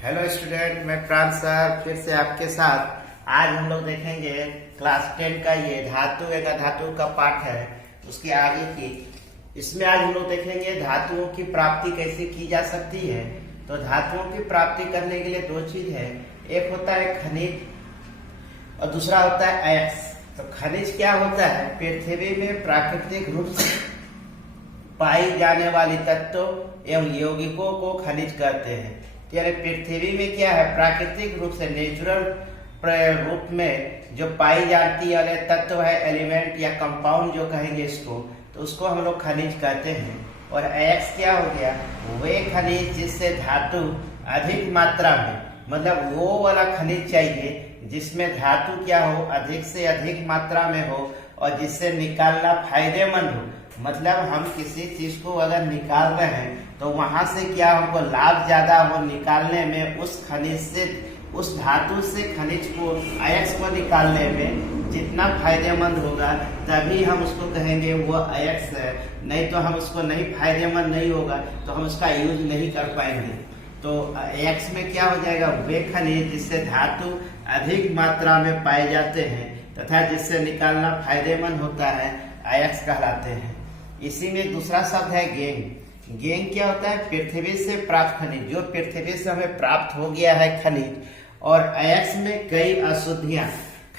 Hello student, मैं प्रांत sir फिर से आपके साथ। आज हम लोग देखेंगे क्लास 10 का ये धातु एवं धातु का पाठ है, उसके आगे की। इसमें आज हम लोग देखेंगे धातुओं की प्राप्ति कैसे की जा सकती है। तो धातुओं की प्राप्ति करने के लिए दो चीज है, एक होता है खनिज और दूसरा होता है अयस्क। तो खनिज क्या होता है? पृथ्वी में प्राकृतिक रूप से पाई जाने वाली तत्वों एवं यौगिकों को खनिज कहते हैं। यानी पृथ्वी में क्या है, प्राकृतिक रूप से नेचुरल रूप में जो पाई जाती वाले तत्व है, एलिमेंट या कंपाउंड जो कहेंगे इसको, तो उसको हम लोग खनिज कहते हैं। और अयस्क क्या हो गया? वे खनिज जिससे धातु अधिक मात्रा में, मतलब वो वाला खनिज चाहिए जिसमें धातु क्या हो, अधिक से अधिक मात्रा में हो और जिससे निकालना फायदेमंद हो। मतलब हम किसी चीज को अगर निकाल रहे हैं तो वहां से क्या हमको लाभ ज्यादा हो निकालने में, उस खनिज से, उस धातु से खनिज को, अयस्क को निकालने में जितना फायदेमंद होगा तभी हम उसको कहेंगे वो अयस्क है। नहीं तो हम उसको नहीं, फायदेमंद नहीं होगा तो हम उसका यूज नहीं कर पाएंगे। तो अयस्क में क्या हो जाएगा? वे खनिज जिससे धातु अधिक मात्रा में पाए जाते हैं तथा जिससे निकालना फायदेमंद होता है, अयस्क कहलाते हैं। इसी में दूसरा शब्द है गेंग। गेंग क्या होता है? पृथ्वी से प्राप्त खनिज, जो पृथ्वी से हमें प्राप्त हो गया है खनिज। और अयस्क में कई अशुद्धियां,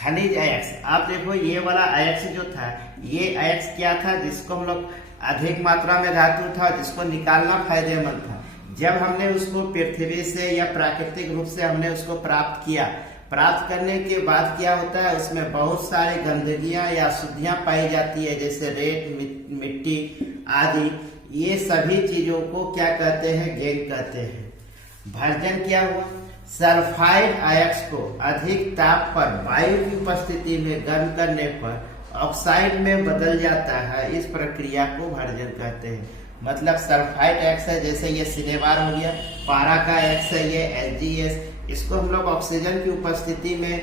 खनिज अयस्क। आप देखो ये वाला अयस्क जो था, ये अयस्क क्या था? जिसको हम लोग अधिक मात्रा में धातु था जिसको निकालना फायदेमंद था। जब हमने उसको पृथ्वी से या प्राकृतिक रूप से हमने उसको प्राप्त किया, प्राप्त करने के बाद क्या होता है, उसमें बहुत सारे गंदगियां या अशुद्धियां पाई जाती है, जैसे रेत, मिट्टी आदि। ये सभी चीजों को क्या कहते हैं? गेंग कहते हैं। भर्जन क्या हुआ? सल्फाइड अयस्क को अधिक ताप पर वायु की उपस्थिति में गर्म करने पर ऑक्साइड में बदल जाता है। इस प्रक्रिया को भर्जन कहते हैं। मतलब सल्फाइड अयस्क है, जैसे ये सिनेबार हो गया, पारा का अयस्क है ये SgS। इसको हम लोग ऑक्सीजन की उपस्थिति में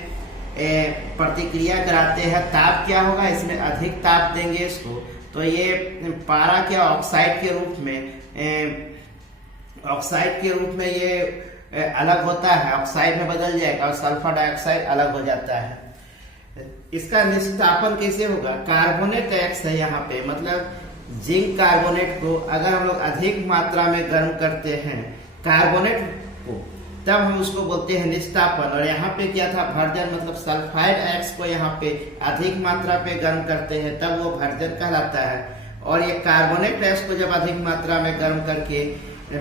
प्रतिक्रिया कराते हैं। ताप क्या होगा? इसमें अधिक ताप देंगे इसको, तो ये पारा क्या ऑक्साइड के रूप में ये अलग होता है, ऑक्साइड में बदल जाएगा और सल्फर डाइऑक्साइड अलग हो जाता है। इसका निष्कापन कैसे होगा? कार्बोनेट अयस्क है यहाँ पे, मतलब जिंक कार्बोनेट को अगर हम लोग अधिक मात्रा में गर्म करते हैं कार्बोनेट को, तब हम उसको बोलते हैं निष्कापन। और यहाँ पे क्या था? भर्जन। मतलब सल्फाइड अयस्क को यहाँ पे अधिक मात्रा पे गर्म करते हैं तब वो भर्जन कहलाता है। और ये कार्बोनेट अयस्क को जब अधिक मात्रा में गर्म करके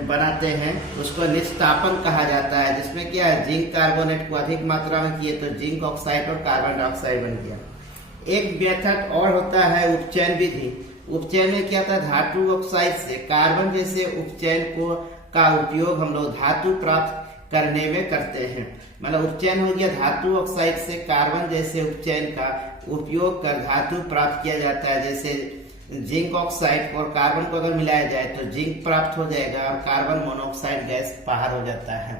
बनाते हैं उसको निष्कापन कहा जाता है, जिसमें क्या है, जिंक कार्बोनेट को अधिक मात्रा में किए तो जिंक ऑक्साइड और कार्बन डाइऑक्साइड बन गया। एक मेथड और होता है उपचयन विधि। उपचयन में क्या था? धातु ऑक्साइड से कार्बन जैसे उपचयन को का उपयोग हम लोग धातु प्राप्त करने में करते हैं। मतलब उपचयन हो गया, धातु ऑक्साइड से कार्बन जैसे उपचयन का उपयोग कर धातु प्राप्त किया जाता है। जैसे जिंक ऑक्साइड और कार्बन को अगर मिलाया जाए तो जिंक प्राप्त हो जाएगा और कार्बन मोनोऑक्साइड गैस बाहर हो जाता है।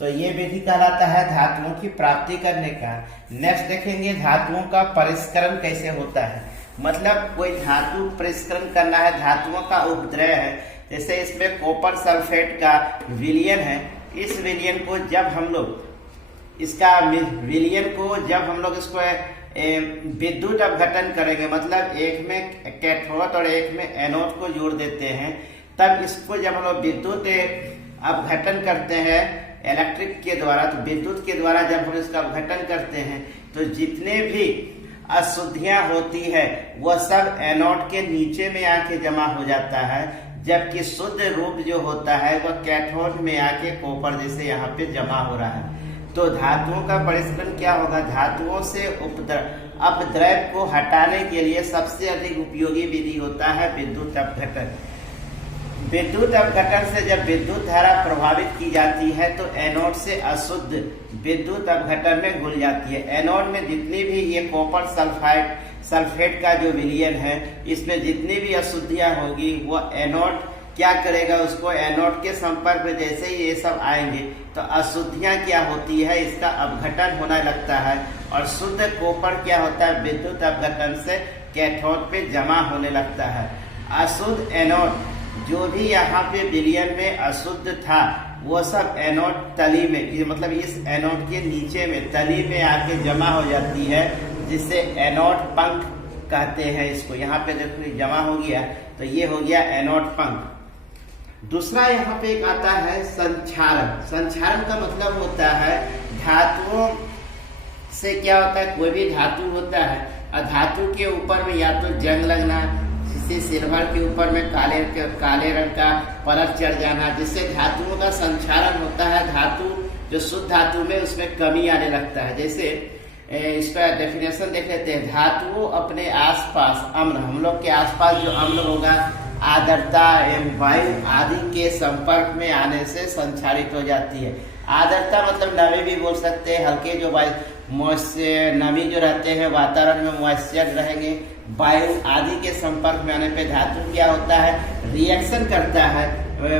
तो ये विधि कहलाता है धातुओं की प्राप्ति करने का। नेक्स्ट देखेंगे धातुओं का परिष्करण कैसे होता है। मतलब कोई धातु परिष्करण करना है, धातुओं का उपद्रव है। जैसे इसमें कॉपर सल्फेट का विलयन है। इस विलयन को जब हम लोग इसको विद्युत अपघटन करेंगे, मतलब एक में कैथोड और एक में एनोड को जोड़ देते हैं, तब इसको जब हम लोग विद्युत अपघटन करते हैं इलेक्ट्रिक के द्वारा, तो विद्युत के द्वारा जब हम इसका अपघटन करते हैं तो जितने भी अशुद्धियां होती है वह सब एनोड के नीचे में आके जमा हो जाता है, जबकि शुद्ध रूप जो होता है वह कैथोड में आके कॉपर जैसे यहाँ पे जमा हो रहा है। तो धातुओं का परिष्करण क्या होगा? धातुओं से अपद्रव को हटाने के लिए सबसे अधिक उपयोगी विधि होता है विद्युत अपघटन। विद्युत अपघटन से जब विद्युत धारा प्रभावित की जाती है तो एनोड से अशुद्ध विद्युत अपघटन में घुल जाती है। एनोड में जितनी भी ये कॉपर सल्फेट का जो विलयन है, इसमें जितनी भी अशुद्धियां होगी वो एनोड क्या करेगा? उसको एनोड के संपर्क में जैसे ही ये सब आएंगे तो अशुद्धियां क्या होती है, इसका अपघटन होने लगता है और शुद्ध कॉपर क्या होता है? विद्युत अपघटन से कैथोड पे जमा होने लगता है। अशुद्ध एनोड जो भी यहाँ पे विलयन में अशुद्ध था वो सब एनोड तली में, ये मतलब इस एनोड के नीचे में तली में आके जमा हो जाती है, जिससे एनोड पंख कहते हैं इसको। यहाँ पे देखो जमा हो गया, तो ये हो गया एनोड पंख। दूसरा यहाँ पे एक आता है संक्षारण। संक्षारण का मतलब होता है धातुओं से क्या होता है, कोई भी धातु होता है और धातु के ऊपर में या तो जंग लगना, जिससे सिल्वर के ऊपर में काले रंग का परत चढ़ जाना, जिससे धातुओं का संक्षारण होता है। धातु जो शुद्ध धातु में उसमें कमी आने लगता है। जैसे इसका डेफिनेशन देख लेते हैं। धातुओं अपने आसपास अम्ल, हम लोग के आसपास जो अम्ल होगा आर्द्रता एवं वायु आदि के संपर्क में आने से संक्षारित हो जाती है। आर्द्रता मतलब नमी भी बोल सकते हैं, हल्के जो मॉइस्चर नमी जो रहते हैं वातावरण में मॉइस्चर रहेंगे, वायु आदि के संपर्क में आने पे धातु क्या होता है, रिएक्शन करता है,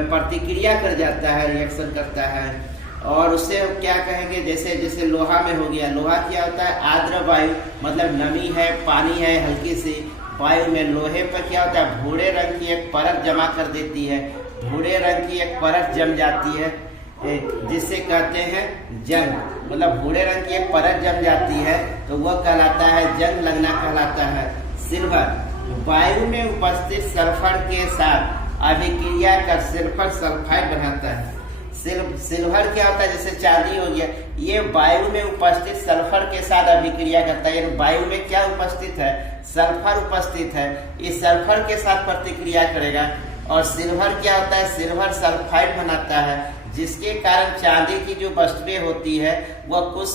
प्रतिक्रिया कर जाता है, रिएक्शन करता है। और उससे क्या कहेंगे, जैसे जैसे लोहा में हो गया, लोहा क्या होता है आर्द्र वायु, मतलब नमी है, पानी है हल्की सी वायु में, लोहे पर क्या होता है भूरे रंग की एक परत जमा कर देती है, भूरे रंग की एक परत जम जाती है, जिससे कहते हैं जंग, मतलब भूरे रंग की एक परत जम जाती है तो वह कहलाता है जंग लगना कहलाता है। सिल्वर वायु में उपस्थित सल्फर के साथ अभिक्रिया कर सिल्वर सल्फाइड बनाता है। सिल्वर क्या होता है, जैसे चांदी हो गया, ये वायु में उपस्थित सल्फर के साथ अभिक्रिया करता है। यानी वायु में क्या उपस्थित है, सल्फर उपस्थित है, इस सल्फर के साथ प्रतिक्रिया करेगा और सिल्वर क्या होता है, सिल्वर सल्फाइड बनाता है, जिसके कारण चांदी की जो वस्तुएं होती है वह कुछ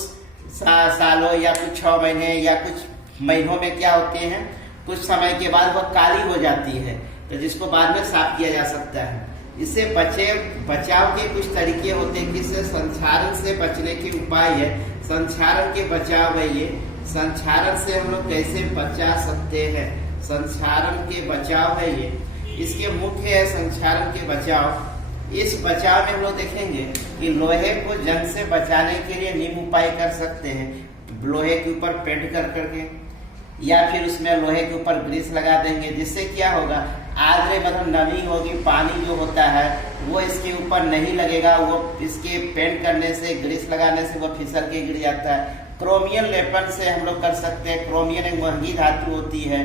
सालों या कुछ 6 महीने या कुछ महीनों में क्या होते हैं, कुछ समय के बाद वह काली हो जाती है, तो जिसको बाद में साफ किया जा सकता है। इससे बचाव के कुछ तरीके होते हैं। किससे, संक्षारण से बचने के उपाय है, संक्षारण के बचाव है। ये संक्षारण से हम लोग कैसे बचा सकते हैं, संक्षारण के बचाव है ये, इसके मुख्य है संक्षारण के बचाव। इस बचाव में हम लोग देखेंगे कि लोहे को जंग से बचाने के लिए निम्न उपाय कर सकते हैं। लोहे के ऊपर पेंट कर करके या फिर उसमें लोहे के ऊपर ग्रीस लगा देंगे, जिससे क्या होगा आर्द्र मतलब नमी होगी, पानी जो होता है वो इसके ऊपर नहीं लगेगा, वो इसके पेंट करने से ग्रीस लगाने से वो फिसल के गिर जाता है। क्रोमियम लेपन से हम लोग कर सकते हैं। क्रोमियम एक महंगी धातु होती है,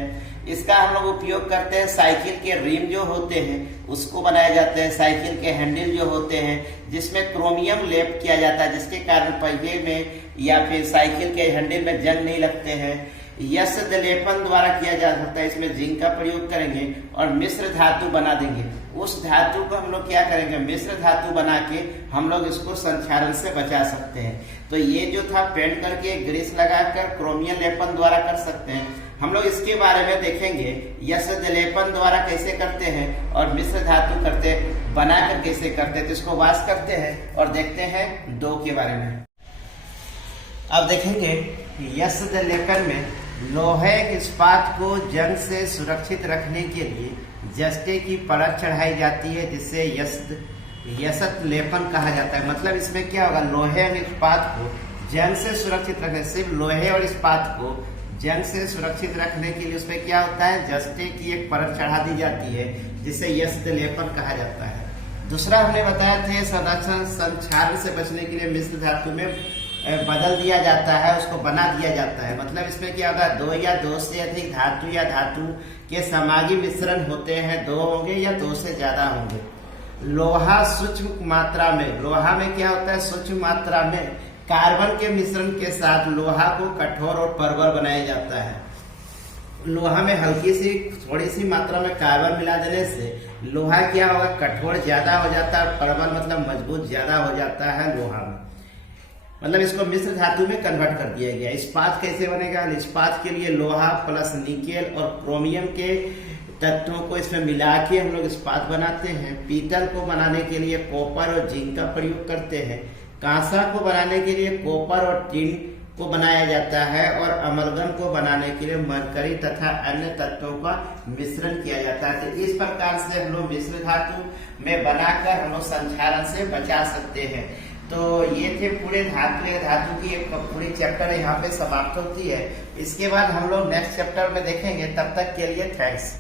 इसका हम लोग उपयोग करते हैं। साइकिल के रिम जो होते हैं उसको बनाए जाते हैं, साइकिल के हैंडल जो होते हैं जिसमें क्रोमियम लेप किया जाता है, जिसके कारण पहिए में या फिर साइकिल के हैंडल में जंग नहीं लगते हैं। यस्द लेपन द्वारा किया जा सकता है, इसमें जिंक का प्रयोग करेंगे और मिश्र धातु बना देंगे। उस धातु को हम लोग क्या करेंगे, मिश्र धातु बना के हम लोग इसको संक्षारण से बचा सकते हैं। तो ये जो था पेंट करके ग्रीस लगाकर क्रोमियम लेपन द्वारा कर सकते हैं। हम लोग इसके बारे में देखेंगे यस्द लेपन द्वारा कैसे करते हैं और मिश्र धातु करते बनाकर कैसे करते हैं। तो इसको वाश करते हैं और देखते हैं 2 के बारे में। अब देखेंगे यस्द लेपन में लोहे इस्पात को जंग से सुरक्षित रखने के लिए जस्ते की परत चढ़ाई जाती है, जिससे यस्द लेपन कहा जाता है। मतलब इसमें क्या होगा, लोहे और इस्पात को जंग से सुरक्षित रखने, सिर्फ लोहे और इस्पात को जंग से सुरक्षित रखने के लिए उसमें क्या होता है, जस्ते की एक परत चढ़ा दी जाती है, जिसे यस्द लेपन कहा जाता है। दूसरा हमने बताया थे संरक्षण संक्षारण से बचने के लिए मिश्र धातु में बदल दिया जाता है, उसको बना दिया जाता है। मतलब इसमें क्या होगा, 2 या 2 से अधिक धातु या धातु के समागी मिश्रण होते हैं, 2 होंगे या 2 से ज्यादा होंगे। लोहा सूक्ष्म मात्रा में, लोहा में क्या होता है, सूक्ष्म मात्रा में कार्बन के मिश्रण के साथ लोहा को कठोर और परवल बनाया जाता है। लोहा में हल्की सी थोड़ी सी मात्रा में कार्बन मिला देने से लोहा क्या होगा, कठोर ज्यादा हो जाता है, परवल मतलब मजबूत ज्यादा हो जाता है लोहा में। मतलब इसको मिश्र धातु में कन्वर्ट कर दिया गया। इस्पात कैसे बनेगा, इस्पात के लिए लोहा प्लस निकेल और क्रोमियम के तत्वों को इसमें मिला के हम लोग इस्पात बनाते हैं। पीतल को बनाने के लिए कॉपर और जिंक का प्रयोग करते हैं। कांसा को बनाने के लिए कॉपर और टिन को बनाया जाता है और अमलगम को बनाने के लिए मरकरी तथा अन्य तत्वों का मिश्रण किया जाता है। तो इस प्रकार से हम लोग मिश्र धातु में बनाकर हम लोग संक्षारण से बचा सकते हैं। तो ये थे पूरे धातु की एक पूरी चैप्टर यहाँ पे समाप्त होती है। इसके बाद हम लोग नेक्स्ट चैप्टर में देखेंगे। तब तक के लिए थैंक्स।